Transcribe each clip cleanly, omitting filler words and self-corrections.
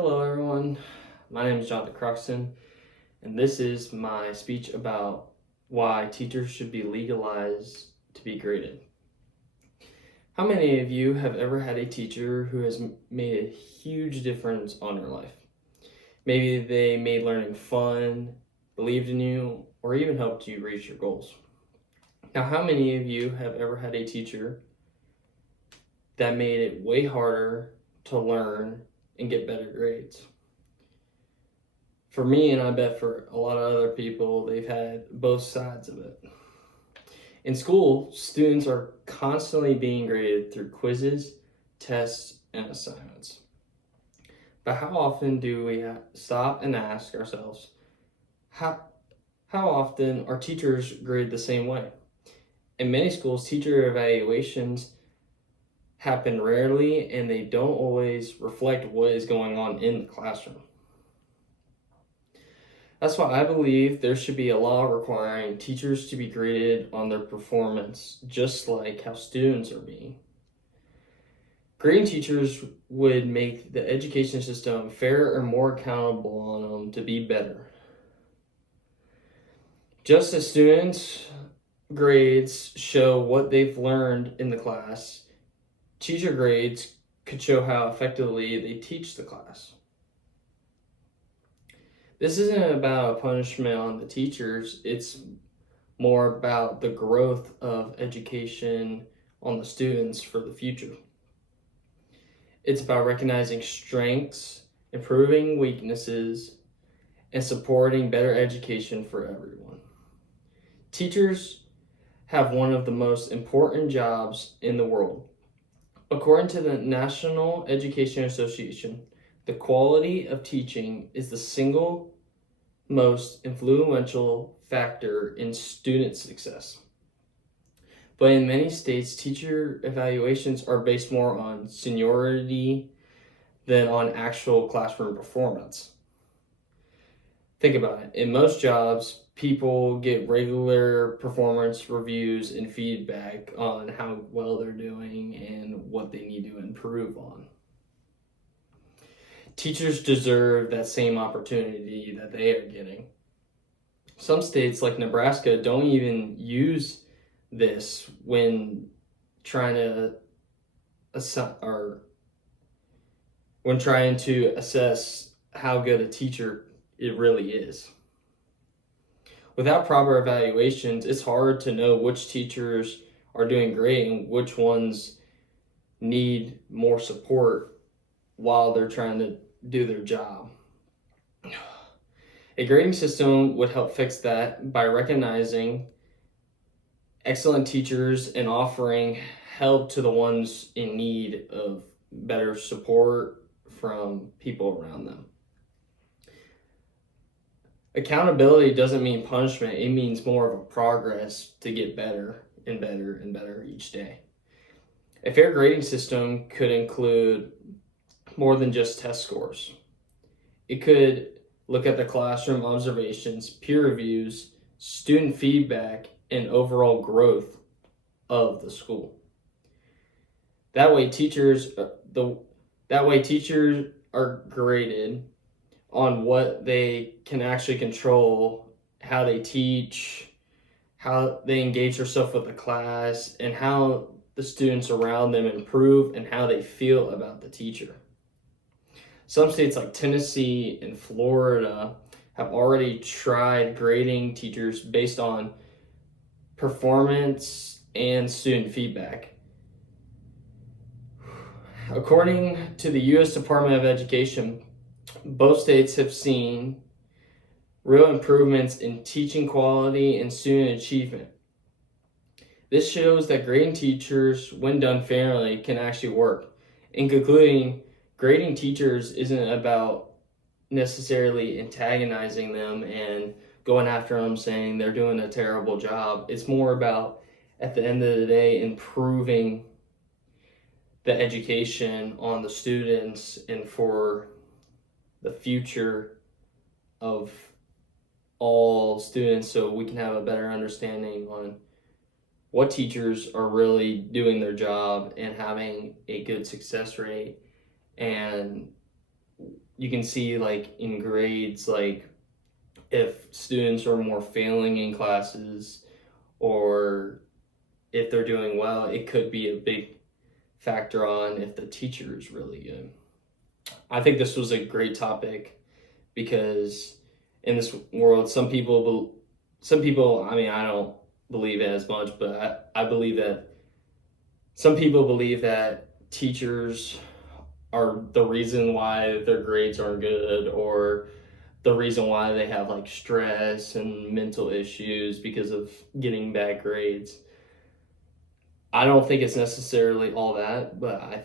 Hello everyone, my name is Jonathan Croxton, and this is my speech about why teachers should be legalized to be graded. How many of you have ever had a teacher who has made a huge difference on your life? Maybe they made learning fun, believed in you, or even helped you reach your goals. Now, how many of you have ever had a teacher that made it way harder to learn and get better grades? For me, and I bet for a lot of other people, they've had both sides of it. In school, students are constantly being graded through quizzes, tests, and assignments. But how often do we stop and ask ourselves, how often are teachers graded the same way? In many schools, teacher evaluations happen rarely, and they don't always reflect what is going on in the classroom. That's why I believe there should be a law requiring teachers to be graded on their performance, just like how students are being. Grading teachers would make the education system fair and more accountable on them to be better. Just as students' grades show what they've learned in the class, teacher grades could show how effectively they teach the class. This isn't about a punishment on the teachers, it's more about the growth of education on the students for the future. It's about recognizing strengths, improving weaknesses, and supporting better education for everyone. Teachers have one of the most important jobs in the world. According to the National Education Association, the quality of teaching is the single most influential factor in student success. But in many states, teacher evaluations are based more on seniority than on actual classroom performance. Think about it. In most jobs, people get regular performance reviews and feedback on how well they're doing and what they need to improve on. Teachers deserve that same opportunity that they are getting. Some states like Nebraska don't even use this when trying to assess how good a teacher it really is. Without proper evaluations, it's hard to know which teachers are doing great and which ones need more support while they're trying to do their job. A grading system would help fix that by recognizing excellent teachers and offering help to the ones in need of better support from people around them. Accountability doesn't mean punishment, it means more of a progress to get better and better and better each day. A fair grading system could include more than just test scores. It could look at the classroom observations, peer reviews, student feedback, and overall growth of the school. That way teachers are graded on what they can actually control, how they teach, how they engage themselves with the class, and how the students around them improve and how they feel about the teacher. Some states like Tennessee and Florida have already tried grading teachers based on performance and student feedback. According to the U.S. Department of Education, both states have seen real improvements in teaching quality and student achievement. This shows that grading teachers, when done fairly, can actually work. In concluding, grading teachers isn't about necessarily antagonizing them and going after them saying they're doing a terrible job. It's more about, at the end of the day, improving the education on the students and for the future of all students, so we can have a better understanding on what teachers are really doing their job and having a good success rate, and you can see like in grades, like if students are more failing in classes or if they're doing well, it could be a big factor on if the teacher is really good. I think this was a great topic because in this world, some people, I mean, I don't believe it as much, but I believe that some people believe that teachers are the reason why their grades aren't good or the reason why they have like stress and mental issues because of getting bad grades. I don't think it's necessarily all that, but I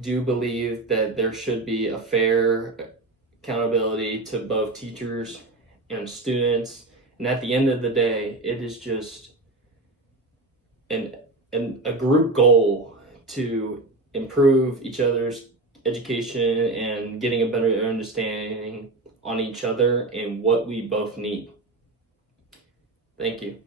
do believe that there should be a fair accountability to both teachers and students. And at the end of the day, it is just an, a group goal to improve each other's education and getting a better understanding on each other and what we both need. Thank you.